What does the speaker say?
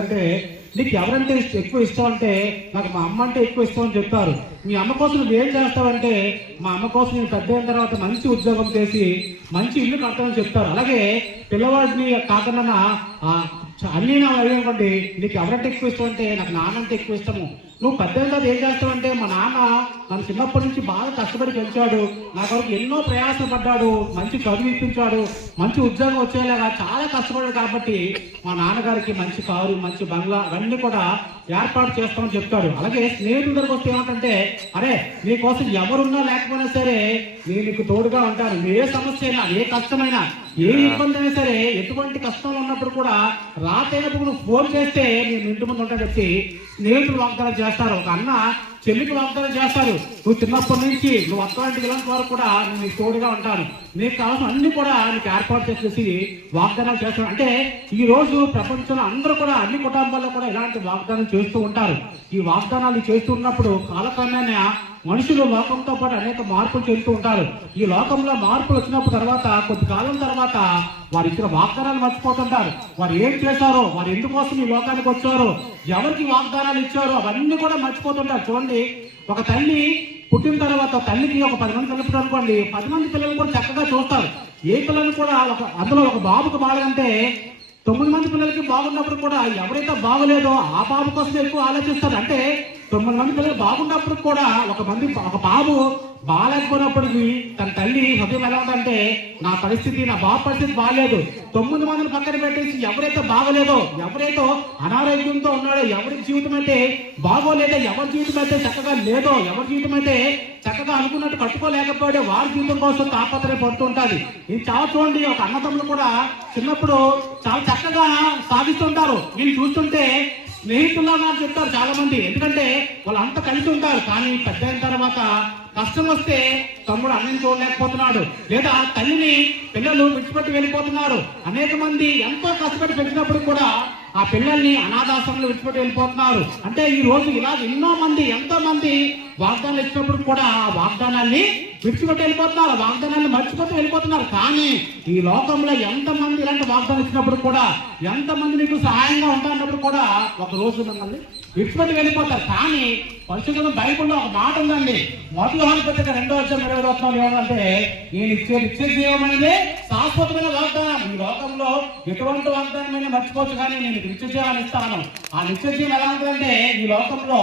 అంటే నీకు ఎవరంటే ఎక్కువ ఇష్టం అంటే నాకు మా అమ్మ అంటే ఎక్కువ ఇష్టం అని చెప్తారు. మీ అమ్మ కోసం నువ్వు ఏం చేస్తావంటే మా అమ్మ కోసం నేను పెద్ద అయిన తర్వాత మంచి ఉద్యోగం చేసి మంచి ఇల్లు కడతానని చెప్తారు. అలాగే పిల్లవాడిని కాకుండా అన్నీ నా అడిగనుకోండి నీకు ఎవరంటే ఎక్కువ ఇష్టం అంటే నాకు నాన్న అంటే ఎక్కువ ఇష్టము. నువ్వు పెద్ద అయిన తర్వాత ఏం చేస్తావంటే మా నాన్న నన్ను చిన్నప్పటి నుంచి బాగా కష్టపడి పెంచాడు, నా కొరకు ఎన్నో ప్రయాసపడ్డాడు, మంచి చదువు ఇప్పించాడు, మంచి ఉద్యోగం వచ్చేలాగా చాలా కష్టపడ్డాడు కాబట్టి మా నాన్నగారికి మంచి కారు మంచి బంగ్లా అవన్నీ కూడా ఏర్పాటు చేస్తామని చెప్తాడు. అలాగే స్నేహితుల దగ్గరకు వస్తే ఏమంటే అరే నీకోసం ఎవరున్నా లేకపోయినా సరే నేను నీకు తోడుగా ఉంటాను, ఏ సమస్య అయినా ఏ కష్టమైనా ఏ ఇబ్బంది అయినా సరే ఎటువంటి కష్టంలో ఉన్నప్పుడు కూడా రాతైనప్పుడు నువ్వు ఫోన్ చేస్తే నేను ఇంటి ముందు ఉంటాను చెప్పి స్నేహితులు వాగ్దానం చేస్తారు. ఒక అన్న చెల్లికి వాగ్దానం చేస్తారు, నువ్వు చిన్నప్పటి నుంచి నువ్వు అట్లాంటి ఇలాంటి వరకు కూడా నేను నీకు తోడుగా ఉంటాను, నీకు కావాల్సిన అన్ని కూడా నీకు ఏర్పాటు చేసేసి వాగ్దానాలు చేస్తాను. అంటే ఈ రోజు ప్రపంచంలో అందరూ కూడా అన్ని కుటుంబాల్లో కూడా ఇలాంటి వాగ్దానం చేస్తూ ఉంటారు. ఈ వాగ్దానాలు చేస్తూ ఉన్నప్పుడు కాలక్రమేణా మనుషులు లోకంతో పాటు అనేక మార్పులు చెందుతూ ఉంటారు. ఈ లోకంలో మార్పులు వచ్చినప్పుడు తర్వాత కొద్ది కాలం తర్వాత వారు ఇచ్చిన వాగ్దానాలు మర్చిపోతుంటారు. వారు ఏం చేశారో, వారు ఎందుకోసం ఈ లోకానికి వచ్చారో, ఎవరికి వాగ్దానాలు ఇచ్చారో అవన్నీ కూడా మర్చిపోతుంటారు. చూడండి, ఒక తల్లి పుట్టిన తర్వాత తల్లికి ఒక 10 మంది పిల్లలు అనుకోండి, 10 మంది పిల్లలు కూడా చక్కగా చూస్తారు. ఏ పిల్లలు కూడా అందులో ఒక బాబుకు బాగాలంటే 9 మంది పిల్లలకి బాగున్నప్పుడు కూడా ఎవరైతే బాగలేదో ఆ బాబు కోసం ఎక్కువ ఆలోచిస్తారు. అంటే 9 మంది పిల్లలు బాగున్నప్పుడు కూడా ఒక బాబు బాగాలేకపోయినప్పటికీ తన తల్లి హృదయం ఎలా ఉందంటే నా బాబు పరిస్థితి బాగాలేదు, 9 మందిని పక్కన పెట్టేసి ఎవరైతే బాగలేదో, ఎవరైతే అనారోగ్యంతో ఉన్నాడో, ఎవరి జీవితం అయితే బాగోలేదో, ఎవరి జీవితం అయితే చక్కగా లేదో, ఎవరి జీవితం అయితే చక్కగా అనుకున్నట్టు కట్టుకోలేకపోయాడో వారి జీవితం కోసం తాపత్రయ పడుతూ ఉంటుంది. ఇది చాలా చూడండి, ఒక అన్నదమ్ములు కూడా చిన్నప్పుడు చాలా చక్కగా సాగిస్తుంటారు. వీళ్ళు చూస్తుంటే స్నేహితుల్లో నాకు చెప్తారు చాలా మంది, ఎందుకంటే వాళ్ళు అంతా కలిసి ఉంటారు. కానీ పెద్ద అయిన తర్వాత కష్టం వస్తే తమ్ముడు అన్నం చూడలేకపోతున్నాడు, లేదా తల్లిని పిల్లలు విడిచిపెట్టి వెళ్ళిపోతున్నారు. అనేక మంది ఎంతో కష్టపడి పెంచినప్పుడు కూడా ఆ పిల్లల్ని అనాథాశ్రమంలో విడిచిపెట్టి వెళ్ళిపోతున్నారు. అంటే ఈ రోజు ఇలా ఎంతో మంది వాగ్దానాలు ఇచ్చినప్పుడు కూడా ఆ వాగ్దానాన్ని విడిచిపెట్టి వెళ్ళిపోతున్నారు, వాగ్దానాన్ని మర్చిపోతూ వెళ్ళిపోతున్నారు. కానీ ఈ లోకంలో ఎంతమంది ఇలాంటి వాగ్దానం ఇచ్చినప్పుడు కూడా, ఎంతమంది నీకు సహాయంగా ఉంటారన్నప్పుడు కూడా ఒక రోజు మిమ్మల్ని విడిచిపెట్టి వెళ్ళిపోతారు. కానీ పరిశుద్ధ బైబిల్లో ఒక మాట ఉందండి, 1 యోహాను పత్రిక 2:20 ఏమంటే నేను ఇచ్చే జీవం అనేది శాశ్వతమైన వాగ్దానం. ఈ లోకంలో ఎటువంటి వాగ్దానమైనా మర్చిపోవచ్చు, కానీ నేను నిత్య జీవాన్ని ఇస్తాను. ఆ నిత్య జీవం ఎలా ఉంటుందంటే ఈ లోకంలో